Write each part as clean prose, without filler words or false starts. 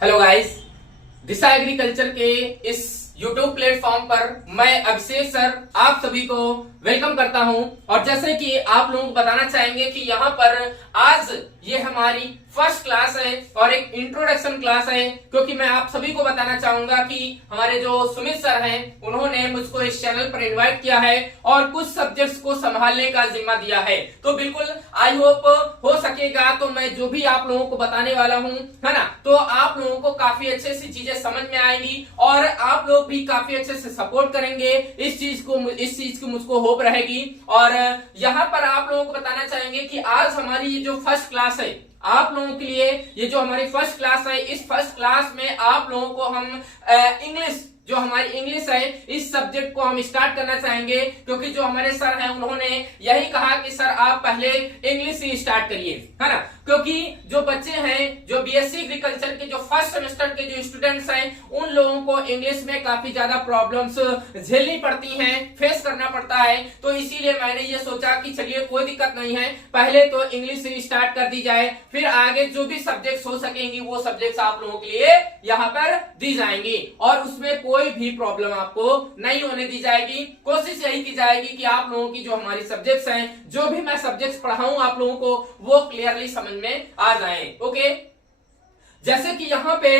Hello guys, दिशा agriculture के इस YouTube platform पर मैं अभिषेक सर आप सभी को वेलकम करता हूं। और जैसे कि आप लोगों को बताना चाहेंगे कि यहाँ पर आज ये हमारी फर्स्ट क्लास है और एक इंट्रोडक्शन क्लास है, क्योंकि मैं आप सभी को बताना चाहूंगा कि हमारे जो सुमित सर हैं उन्होंने मुझको इस चैनल पर इनवाइट किया है और कुछ सब्जेक्ट्स को संभालने का जिम्मा दिया है। तो बिल्कुल आई होप हो सकेगा तो मैं जो भी आप लोगों को बताने वाला हूं, है ना, तो आप लोगों को काफी अच्छे से चीजें समझ में आएंगी और आप लोग भी काफी अच्छे से सपोर्ट करेंगे। इस चीज की मुझको होप रहेगी। और यहाँ पर आप लोगों को बताना चाहेंगे कि आज हमारी ये जो फर्स्ट क्लास है आप लोगों के लिए, ये जो हमारी फर्स्ट क्लास है, इस फर्स्ट क्लास में आप लोगों को हम इंग्लिश, जो हमारी इंग्लिश है, इस सब्जेक्ट को हम स्टार्ट करना चाहेंगे, क्योंकि जो हमारे सर हैं उन्होंने यही कहा कि सर आप पहले इंग्लिश ही स्टार्ट करिए, है ना, क्योंकि जो बच्चे हैं, जो बीएससी एग्रीकल्चर के जो फर्स्ट सेमेस्टर के जो स्टूडेंट्स हैं, उन लोगों को इंग्लिश में काफी ज्यादा प्रॉब्लम्स झेलनी पड़ती हैं, फेस करना पड़ता है। तो इसीलिए मैंने ये सोचा कि चलिए कोई दिक्कत नहीं है, पहले तो इंग्लिश से स्टार्ट कर दी जाए, फिर आगे जो भी सब्जेक्ट्स हो सकेंगी वो सब्जेक्ट्स आप लोगों के लिए यहाँ पर दी जाएंगी और उसमें कोई भी प्रॉब्लम आपको नहीं होने दी जाएगी। कोशिश यही की जाएगी कि आप लोगों की जो हमारी सब्जेक्ट्स हैं, जो भी मैं सब्जेक्ट्स पढ़ाऊं आप लोगों को, वो क्लियरली समझ में आ जाएं। ओके, जैसे कि यहाँ पे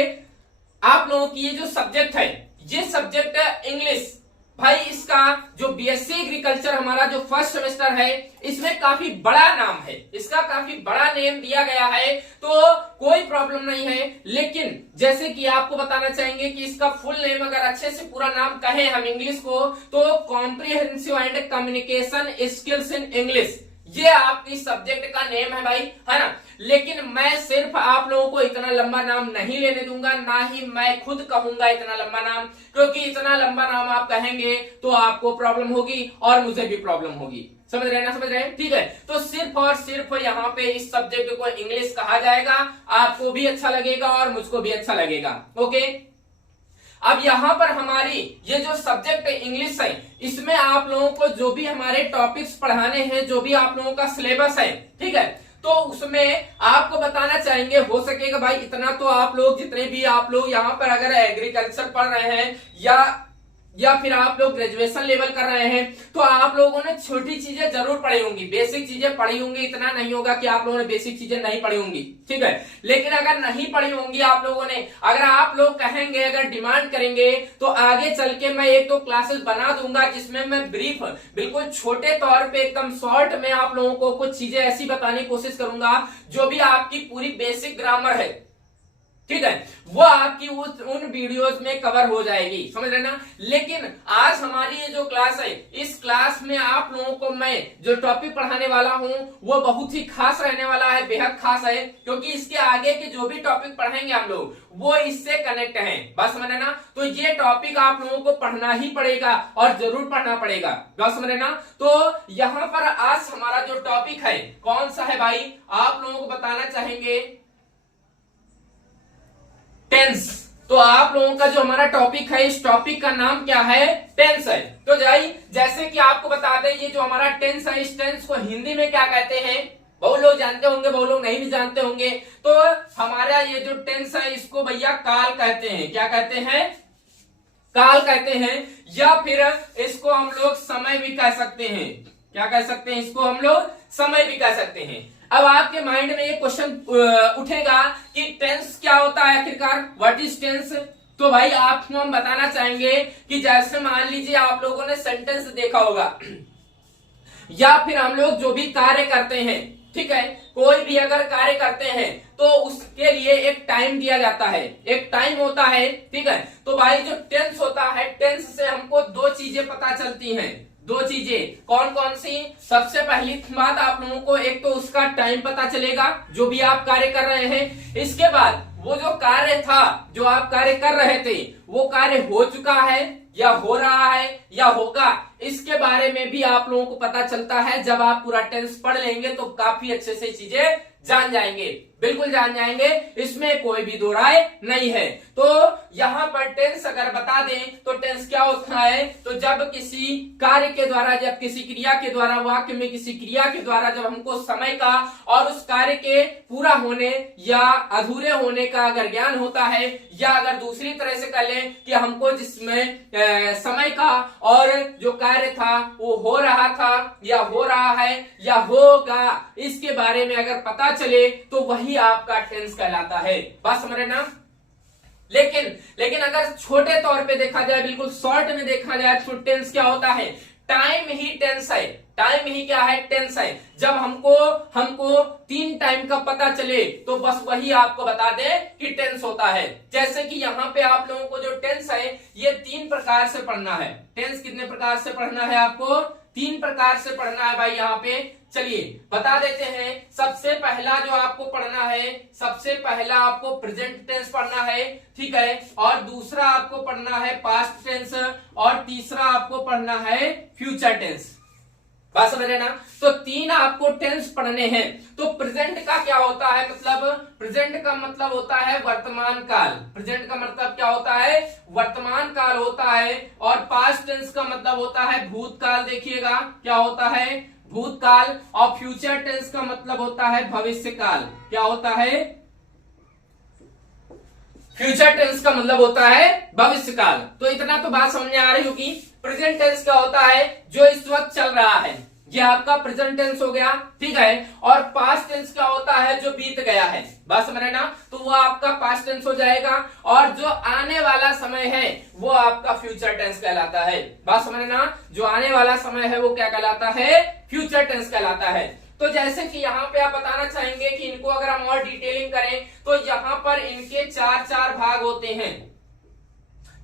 आप लोगों की ये जो सब्जेक्ट है, ये सब्जेक्ट है इंग्लिश। भाई इसका जो बीएससी एग्रीकल्चर हमारा जो फर्स्ट सेमेस्टर है, इसमें काफी बड़ा नाम है, इसका काफी बड़ा नेम दिया गया है, तो कोई प्रॉब्लम नहीं है। लेकिन जैसे कि आपको बताना चाहेंगे कि इसका फुल नेम अगर अच्छे से पूरा नाम कहें हम इंग्लिश को, तो comprehensive and communication skills in English, ये आपकी सब्जेक्ट का नेम है भाई, है ना। लेकिन मैं सिर्फ आप लोगों को इतना लंबा नाम नहीं लेने दूंगा, ना ही मैं खुद कहूंगा इतना लंबा नाम, क्योंकि इतना लंबा नाम आप कहेंगे तो आपको प्रॉब्लम होगी और मुझे भी प्रॉब्लम होगी। समझ रहे हैं ना, समझ रहे हैं, ठीक है। तो सिर्फ और सिर्फ यहाँ पे इस सब्जेक्ट को इंग्लिश कहा जाएगा, आपको भी अच्छा लगेगा और मुझको भी अच्छा लगेगा। ओके, अब यहाँ पर हमारी ये जो सब्जेक्ट इंग्लिश है, इसमें आप लोगों को जो भी हमारे टॉपिक्स पढ़ाने हैं, जो भी आप लोगों का सिलेबस है, ठीक है, तो उसमें आपको बताना चाहेंगे, हो सकेगा भाई इतना तो आप लोग, जितने भी आप लोग यहाँ पर अगर एग्रीकल्चर पढ़ रहे हैं या फिर आप लोग ग्रेजुएशन लेवल कर रहे हैं, तो आप लोगों ने छोटी चीजें जरूर पढ़ी होंगी, बेसिक चीजें पढ़ी होंगी। इतना नहीं होगा कि आप लोगों ने बेसिक चीजें नहीं पढ़ी होंगी, ठीक है। लेकिन अगर नहीं पढ़ी होंगी आप लोगों ने, अगर आप लोग कहेंगे, अगर डिमांड करेंगे, तो आगे चल के मैं एक दो क्लासेस बना दूंगा जिसमें मैं ब्रीफ, बिल्कुल छोटे तौर पे, एकदम शॉर्ट में आप लोगों को कुछ चीजें ऐसी बताने की कोशिश करूंगा जो भी आपकी पूरी बेसिक ग्रामर है, ठीक है, वो आपकी उन वीडियोस में कवर हो जाएगी, समझ रहे ना। लेकिन आज हमारी ये जो क्लास है, इस क्लास में आप लोगों को मैं जो टॉपिक पढ़ाने वाला हूं वो बहुत ही खास रहने वाला है, बेहद खास है, क्योंकि इसके आगे के जो भी टॉपिक पढ़ेंगे हम लोग वो इससे कनेक्ट हैं, बात समझ रहे ना। तो ये टॉपिक आप लोगों को पढ़ना ही पड़ेगा और जरूर पढ़ना पड़ेगा, बात समझ रहे ना। तो यहाँ पर आज हमारा जो टॉपिक है कौन सा है भाई, आप लोगों को बताना चाहेंगे टेंस। तो आप लोगों का जो हमारा टॉपिक है, इस टॉपिक का नाम क्या है, टेंस है। तो जैसे कि आपको बता दें, ये जो हमारा टेंस है, इस टेंस को हिंदी में क्या कहते हैं, बहुत लोग जानते होंगे, बहुत लोग नहीं भी जानते होंगे। तो हमारा ये जो टेंस है, इसको भैया काल कहते हैं। क्या कहते हैं, काल कहते हैं, या फिर इसको हम लोग समय भी कह सकते हैं। क्या कह सकते हैं, इसको हम लोग समय भी कह सकते हैं। अब आपके माइंड में ये क्वेश्चन उठेगा कि टेंस क्या होता है आखिरकार, व्हाट इज टेंस। तो भाई आपको हम बताना चाहेंगे कि जैसे मान लीजिए आप लोगों ने सेंटेंस देखा होगा, या फिर हम लोग जो भी कार्य करते हैं, ठीक है, कोई भी अगर कार्य करते हैं तो उसके लिए एक टाइम दिया जाता है, एक टाइम होता है, ठीक है। तो भाई जो टेंस होता है, टेंस से हमको दो चीजें पता चलती हैं, दो चीजें कौन कौन सी। सबसे पहली बात आप लोगों को एक तो उसका टाइम पता चलेगा, जो भी आप कार्य कर रहे हैं। इसके बाद वो जो कार्य था, जो आप कार्य कर रहे थे, वो कार्य हो चुका है या हो रहा है या होगा, इसके बारे में भी आप लोगों को पता चलता है। जब आप पूरा टेंस पढ़ लेंगे तो काफी अच्छे से चीजें जान जाएंगे, बिल्कुल जान जाएंगे, इसमें कोई भी दो राय नहीं है। तो यहां पर टेंस अगर बता दें तो टेंस क्या होता है, तो जब किसी कार्य के द्वारा, जब किसी क्रिया के द्वारा, वाक्य में किसी क्रिया के द्वारा जब हमको समय का और उस कार्य के पूरा होने या अधूरे होने का अगर ज्ञान होता है, या अगर दूसरी तरह से कह लें कि हमको जिसमें समय का और जो कार्य था वो हो रहा था या हो रहा है या होगा, इसके बारे में अगर पता चले तो वही आपका टेंस कहलाता है। बात समझ रहे ना। लेकिन अगर छोटे तौर पे देखा जाए, बिल्कुल शॉर्ट में देखा जाए तो टेंस क्या होता है, टाइम ही टेंस है। टाइम ही क्या है, टेंस है। जब हमको 3 टाइम का पता चले तो बस वही आपको बता दे कि टेंस होता है। जैसे कि यहाँ पे आप लोगों को जो टेंस है ये 3 प्रकार से पढ़ना है। टेंस कितने प्रकार से पढ़ना है, आपको 3 प्रकार से पढ़ना है भाई। यहाँ पे चलिए बता देते हैं। सबसे पहला जो आपको पढ़ना है, सबसे पहला आपको प्रेजेंट टेंस पढ़ना है, ठीक है, और दूसरा आपको पढ़ना है पास्ट टेंस, और तीसरा आपको पढ़ना है फ्यूचर टेंस। बात समझ रहे ना। तो 3 आपको टेंस पढ़ने हैं। तो प्रेजेंट का क्या होता है, मतलब प्रेजेंट का मतलब होता है वर्तमान काल। प्रेजेंट का मतलब क्या होता है, वर्तमान काल होता है। और पास्ट टेंस का मतलब होता है भूतकाल। देखिएगा क्या होता है, भूतकाल। और फ्यूचर टेंस का मतलब होता है भविष्य काल। क्या होता है, फ्यूचर टेंस का मतलब होता है भविष्य काल। तो इतना तो बात समझ में आ रही होगी। प्रेजेंट टेंस क्या होता है, जो इस वक्त चल रहा है, ये आपका प्रेजेंट टेंस हो गया, ठीक है। और पास्ट टेंस क्या होता है, जो बीत गया है। बात समझ रहे ना। तो वो आपका पास्ट टेंस हो जाएगा। और जो आने वाला समय है वो आपका फ्यूचर टेंस कहलाता है। बात समझ रहे ना। जो आने वाला समय है वो क्या कहलाता है, फ्यूचर टेंस कहलाता है। तो जैसे कि यहाँ पे आप बताना चाहेंगे कि इनको अगर हम और डिटेलिंग करें तो यहाँ पर इनके 4 भाग होते हैं।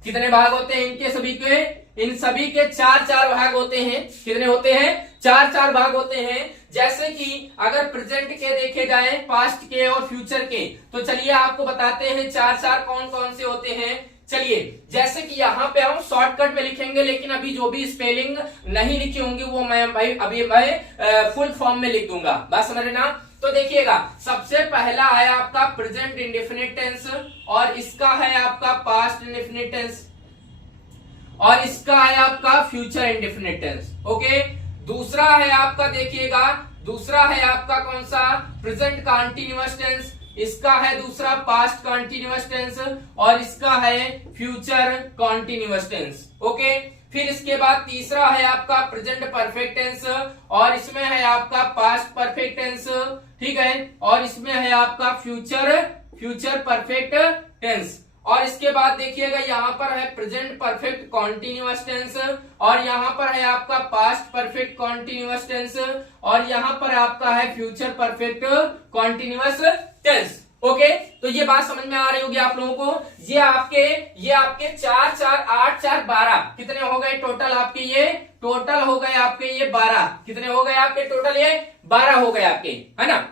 कितने भाग होते हैं इनके सभी के, इन सभी के 4 भाग होते हैं। कितने होते हैं, 4 भाग होते हैं। जैसे कि अगर प्रेजेंट के देखे जाए, पास्ट के और फ्यूचर के, तो चलिए आपको बताते हैं 4 कौन कौन से होते हैं। चलिए जैसे कि यहाँ पे हम शॉर्टकट में लिखेंगे, लेकिन अभी जो भी स्पेलिंग नहीं लिखी होंगी वो मैं भाई अभी मैं फुल फॉर्म में लिख दूंगा। बात समझ रहे ना। तो देखिएगा, सबसे पहला है आपका प्रेजेंट इंडेफिनिट टेंस, और इसका है आपका पास्ट इंडेफिनिट टेंस, और इसका है आपका फ्यूचर इंडेफिनिट टेंस। ओके। दूसरा है आपका, देखिएगा दूसरा है आपका कौन सा, प्रेजेंट कंटीन्यूअस टेंस। इसका है दूसरा पास्ट कंटीन्यूअस टेंस, और इसका है फ्यूचर कंटीन्यूअस टेंस। ओके। फिर इसके बाद तीसरा है आपका प्रेजेंट परफेक्ट टेंस, और इसमें है आपका पास्ट परफेक्ट टेंस, ठीक है, और इसमें है आपका फ्यूचर परफेक्ट टेंस। और इसके बाद देखिएगा यहाँ पर है प्रेजेंट परफेक्ट कॉन्टिन्यूअस टेंस, और यहाँ पर है आपका पास्ट परफेक्ट कॉन्टिन्यूअस टेंस, और यहाँ पर आपका है future perfect continuous tense. Okay. तो ये बात समझ में आ रही होगी आप लोगों को। ये आपके 4 8 4 12 कितने हो गए टोटल आपके, ये टोटल हो गए आपके ये 12। कितने हो गए आपके टोटल, ये 12 हो गए आपके, है ना।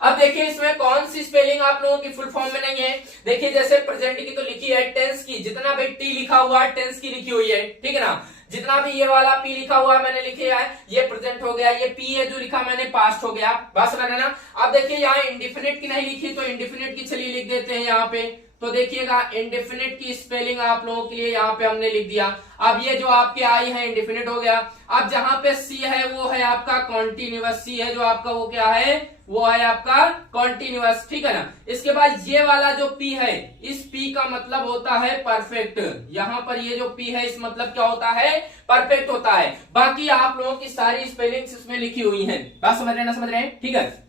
अब देखिए इसमें कौन सी स्पेलिंग आप लोगों की फुल फॉर्म में नहीं है। देखिए जैसे प्रेजेंट की तो लिखी है, टेंस की जितना भी टी लिखा हुआ है टेंस की लिखी हुई है, ठीक है ना। जितना भी ये वाला पी लिखा हुआ है मैंने लिखे है, ये प्रेजेंट हो गया। ये पी है जो लिखा मैंने पास्ट हो गया। बात समझ रहे ना। अब देखिए यहाँ इंडेफिनिट की नहीं लिखी, तो इंडेफिनिट की चलिए लिख देते हैं यहाँ पे। तो देखिएगा इंडेफिनिट की स्पेलिंग आप लोगों के लिए यहाँ पे हमने लिख दिया। अब ये जो आपके आई है इंडेफिनिट हो गया। अब जहां पे सी है वो है आपका कॉन्टिन्यूअस। सी है जो आपका वो क्या है, वो है आपका कॉन्टिन्यूअस, ठीक है ना। इसके बाद ये वाला जो पी है, इस पी का मतलब होता है परफेक्ट। यहाँ पर ये जो पी है इस मतलब क्या होता है, परफेक्ट होता है। बाकी आप लोगों की सारी स्पेलिंग्स इसमें लिखी हुई हैं। बात समझ रहे हैं ना, समझ रहे हैं, ठीक है।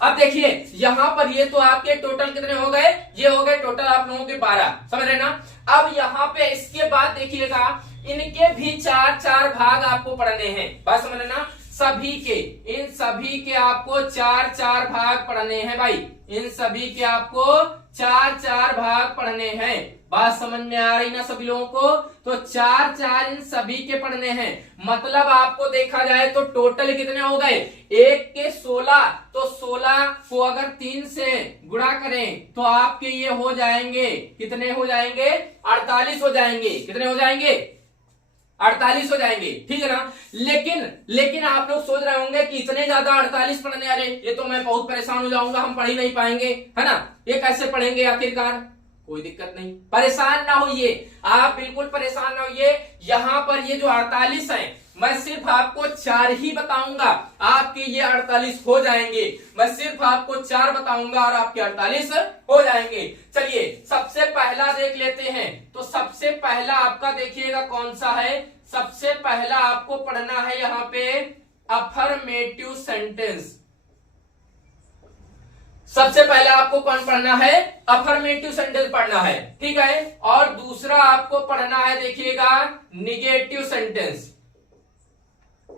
अब देखिए यहाँ पर ये तो आपके टोटल कितने हो गए, ये हो गए टोटल आप लोगों के 12, समझ रहे ना। अब यहाँ पे इसके बाद देखिएगा इनके भी 4 भाग आपको पढ़ने हैं। बात समझ रहे ना। सभी के, इन सभी के आपको 4 भाग पढ़ने हैं भाई। इन सभी के आपको 4 भाग पढ़ने हैं। बात समझ में आ रही ना सभी लोगों को। तो 4 इन सभी के पढ़ने हैं। मतलब आपको देखा जाए तो टोटल कितने हो गए, 1 के 16। तो 16 को अगर 3 से गुणा करें तो आपके ये हो जाएंगे, कितने हो जाएंगे, 48 हो जाएंगे। कितने हो जाएंगे, 48 हो जाएंगे, ठीक है ना। लेकिन आप लोग सोच रहे होंगे कि इतने ज्यादा 48 पढ़ने, अरे ये तो मैं बहुत परेशान हो जाऊंगा, हम पढ़ ही नहीं पाएंगे, है ना, ये कैसे पढ़ेंगे आखिरकार। कोई दिक्कत नहीं, परेशान ना होइए, आप बिल्कुल परेशान ना होइए। यहां पर ये जो 48 है, मैं सिर्फ आपको 4 ही बताऊंगा, आपके ये 48 हो जाएंगे। मैं सिर्फ आपको 4 बताऊंगा और आपके 48 हो जाएंगे। चलिए सबसे पहला देख लेते हैं। तो सबसे पहला आपका देखिएगा कौन सा है। सबसे पहला आपको पढ़ना है यहाँ पे अफर्मेटिव सेंटेंस। सबसे पहले आपको कौन पढ़ना है, अफर्मेटिव सेंटेंस पढ़ना है, ठीक है। और दूसरा आपको पढ़ना है देखिएगा निगेटिव सेंटेंस।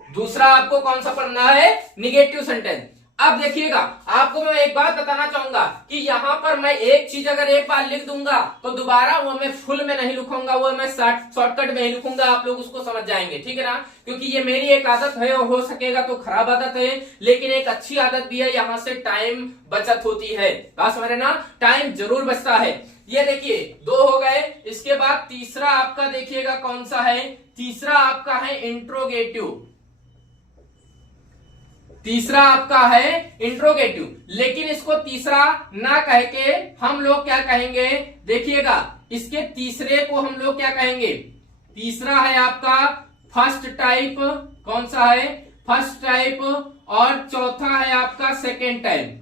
दूसरा आपको कौन सा पढ़ना है, निगेटिव सेंटेंस। अब देखिएगा आपको मैं एक बात बताना चाहूंगा कि यहां पर मैं एक चीज अगर एक बार लिख दूंगा तो दोबारा वो मैं फुल में नहीं लिखूंगा, वो मैं शॉर्टकट में ही लिखूंगा, आप लोग उसको समझ जाएंगे, ठीक है ना। क्योंकि ये मेरी एक आदत है, हो सकेगा तो खराब आदत है, लेकिन एक अच्छी आदत भी है, यहां से टाइम बचत होती है, बात समझ रहे ना, टाइम जरूर बचता है। ये देखिए 2 हो गए। इसके बाद तीसरा आपका देखिएगा कौन सा है, तीसरा आपका है इंट्रोगेटिव। तीसरा आपका है इंट्रोगेटिव, लेकिन इसको तीसरा ना कह के हम लोग क्या कहेंगे, देखिएगा इसके तीसरे को हम लोग क्या कहेंगे, तीसरा है आपका फर्स्ट टाइप। कौन सा है, फर्स्ट टाइप। और चौथा है आपका सेकेंड टाइप,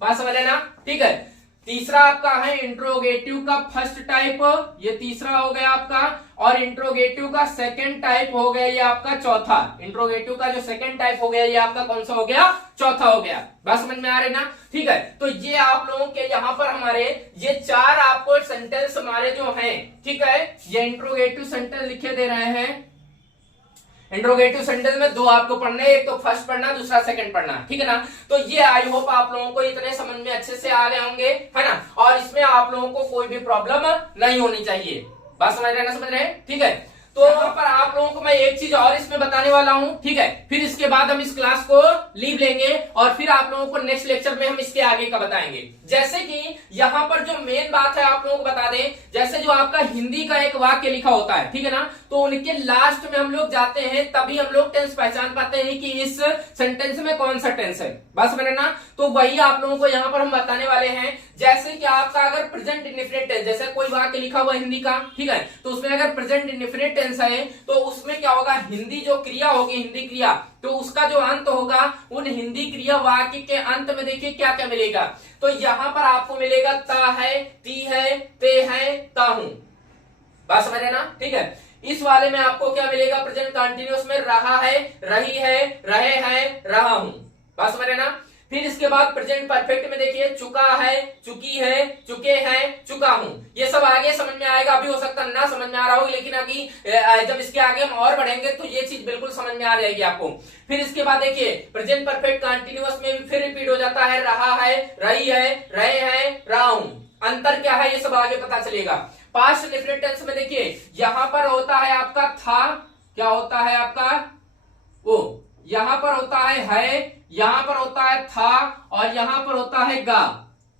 बात समझ लेना, ठीक है। तीसरा आपका है इंट्रोगेटिव का फर्स्ट टाइप, ये तीसरा हो गया आपका, और इंट्रोगेटिव का सेकंड टाइप हो गया ये आपका चौथा। इंट्रोगेटिव का जो सेकंड टाइप हो गया ये आपका कौन सा हो गया, चौथा हो गया, बात समझ में आ रही ना, ठीक है। तो ये आप लोगों के यहाँ पर हमारे ये 4 आपको सेंटेंस हमारे जो हैं, ठीक है, ये इंट्रोगेटिव सेंटेंस लिखे दे रहे हैं। इंट्रोगेटिव सेंटेंस में 2 आपको पढ़ने, एक तो फर्स्ट पढ़ना, दूसरा सेकंड पढ़ना, ठीक है ना। तो ये आई होप आप लोगों को इतने समझ में अच्छे से आ गए होंगे, है ना, और इसमें आप लोगों को कोई भी प्रॉब्लम नहीं होनी चाहिए, बात समझ रहे ना, समझ रहे हैं, ठीक है। तो यहाँ पर आप लोगों को मैं एक चीज और इसमें बताने वाला हूँ, ठीक है। फिर इसके बाद हम इस क्लास को लीव लेंगे और फिर आप लोगों को नेक्स्ट लेक्चर में हम इसके आगे का बताएंगे। जैसे कि यहाँ पर जो मेन बात है आप लोगों को बता दें, जैसे जो आपका हिंदी का एक वाक्य लिखा होता है, ठीक है ना, तो उनके लास्ट में हम लोग जाते हैं, तभी हम लोग टेंस पहचान पाते हैं कि इस सेंटेंस में कौन सा टेंस है, बस मैंने ना। तो वही आप लोगों को यहाँ पर हम बताने वाले हैं। जैसे कि आपका अगर प्रेजेंट इंडेफिनिट टेंस, जैसे कोई वाक्य लिखा हुआ हिंदी का, ठीक है, तो उसमें अगर प्रेजेंट इंडेफिनिट टेंस है तो उसमें क्या होगा, हिंदी जो क्रिया होगी, हिंदी क्रिया, तो उसका जो अंत होगा, उन हिंदी क्रिया वाक्य के अंत में देखिए क्या क्या मिलेगा। तो यहाँ पर आपको मिलेगा ता है, ती है, ते है, ता हूं, बात समझ रहे ना, ठीक है। इस वाले में आपको क्या मिलेगा, प्रेजेंट कंटिन्यूअस में रहा है, रही है, रहे हैं, रहा हूं, बात समझ रहे ना। फिर इसके बाद प्रेजेंट परफेक्ट में देखिए चुका है, चुकी है, चुके हैं, चुका हूं, ये सब आगे समझ में आएगा। अभी हो सकता है ना समझ में आ रहा हो, लेकिन अभी जब इसके आगे हम और बढ़ेंगे तो ये चीज बिल्कुल समझ में आ जाएगी आपको। फिर इसके बाद देखिए प्रेजेंट परफेक्ट कंटिन्यूअस में भी फिर रिपीट हो जाता है, रहा है, रही है, रहे हैं, रहा हूं, अंतर क्या है ये सब आगे पता चलेगा। पास्ट इंडेफिनिट टेंस में देखिए यहां पर होता है आपका था, क्या होता है आपका वो, यहां पर होता है, यहां पर होता है था, और यहां पर होता है गा,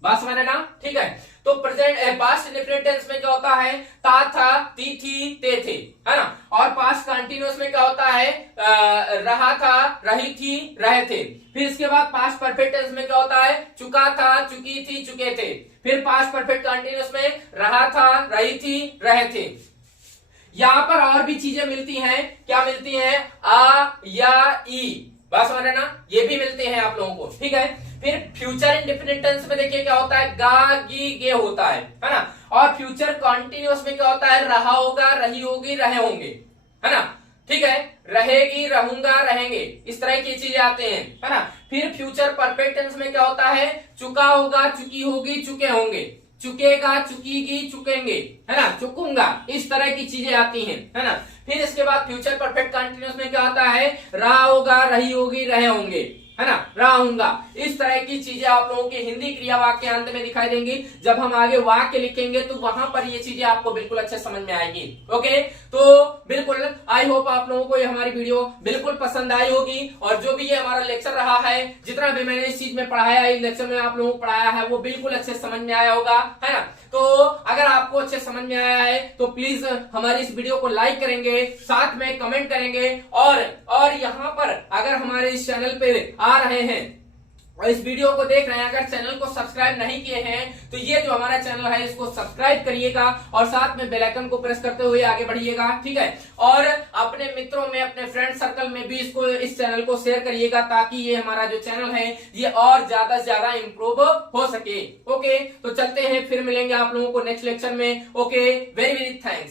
बात समझ ना, ठीक है। तो प्रेजेंट पास्ट इंडेफिनिट टेंस में क्या होता है, ता था, ती थी, ते थे, है ना। और पास्ट कंटिन्यूअस में क्या होता है, रहा था, रही थी, रहे थे। फिर इसके बाद पास्ट परफेक्ट टेंस में क्या होता है, चुका था, चुकी थी, चुके थे। फिर पास्ट परफेक्ट कंटिन्यूअस में रहा था, रही थी, रहे थे। यहां पर और भी चीजें मिलती हैं, क्या मिलती हैं, आ, या, ई, बात समझ रहे ना, ये भी मिलते हैं आप लोगों को, ठीक है। फिर फ्यूचर इंडेफिनिट टेंस में देखिए क्या होता है, गा, गी, गे होता है ना। और फ्यूचर कंटिन्यूअस में क्या होता है, रहा होगा, रही होगी, रहे होंगे, है ना, ठीक है, रहेगी, रहूंगा, रहेंगे, इस तरह की चीजें आते हैं, है ना। फिर फ्यूचर परफेक्ट टेंस में क्या होता है, चुका होगा, चुकी होगी, चुके होंगे, चुकेगा, चुकीगी, चुकेंगे, है ना, चुकूंगा, इस तरह की चीजें आती हैं, है ना। फिर इसके बाद फ्यूचर परफेक्ट कंटिन्यूअस में क्या होता है, रहा होगा, रही होगी, रहे होंगे, है ना, रहूंगा, इस तरह की चीजें आप लोगों की हिंदी क्रिया वाक्य अंत में दिखाई देंगी। जब हम आगे वाक्य लिखेंगे तो वहां पर ये चीजें आपको बिल्कुल अच्छे समझ में आएगी। ओके, तो बिल्कुल आई होप आप लोगों को ये हमारी वीडियो बिल्कुल पसंद आई होगी। और जो भी ये हमारा लेक्चर रहा है, जितना भी मैंने इस चीज में पढ़ाया, इस लेक्चर में आप लोगों को पढ़ाया है, वो बिल्कुल अच्छे समझ में आया होगा, है ना। तो अगर आपको अच्छे समझ में आया है तो प्लीज हमारी इस वीडियो को लाइक करेंगे, साथ में कमेंट करेंगे, और यहाँ पर अगर हमारे इस चैनल पे आ रहे हैं और इस वीडियो को देख रहे हैं, अगर चैनल को सब्सक्राइब नहीं किए हैं तो ये जो हमारा चैनल है इसको सब्सक्राइब करिएगा और साथ में बेल आइकन को प्रेस करते हुए आगे बढ़िएगा, ठीक है। और अपने मित्रों में, अपने फ्रेंड सर्कल में भी इस चैनल को शेयर करिएगा ताकि ये हमारा जो चैनल है ये और ज्यादा से ज्यादा इंप्रूव हो सके। ओके, तो चलते हैं, फिर मिलेंगे आप लोगों को नेक्स्ट लेक्चर में। Okay, very very thanks.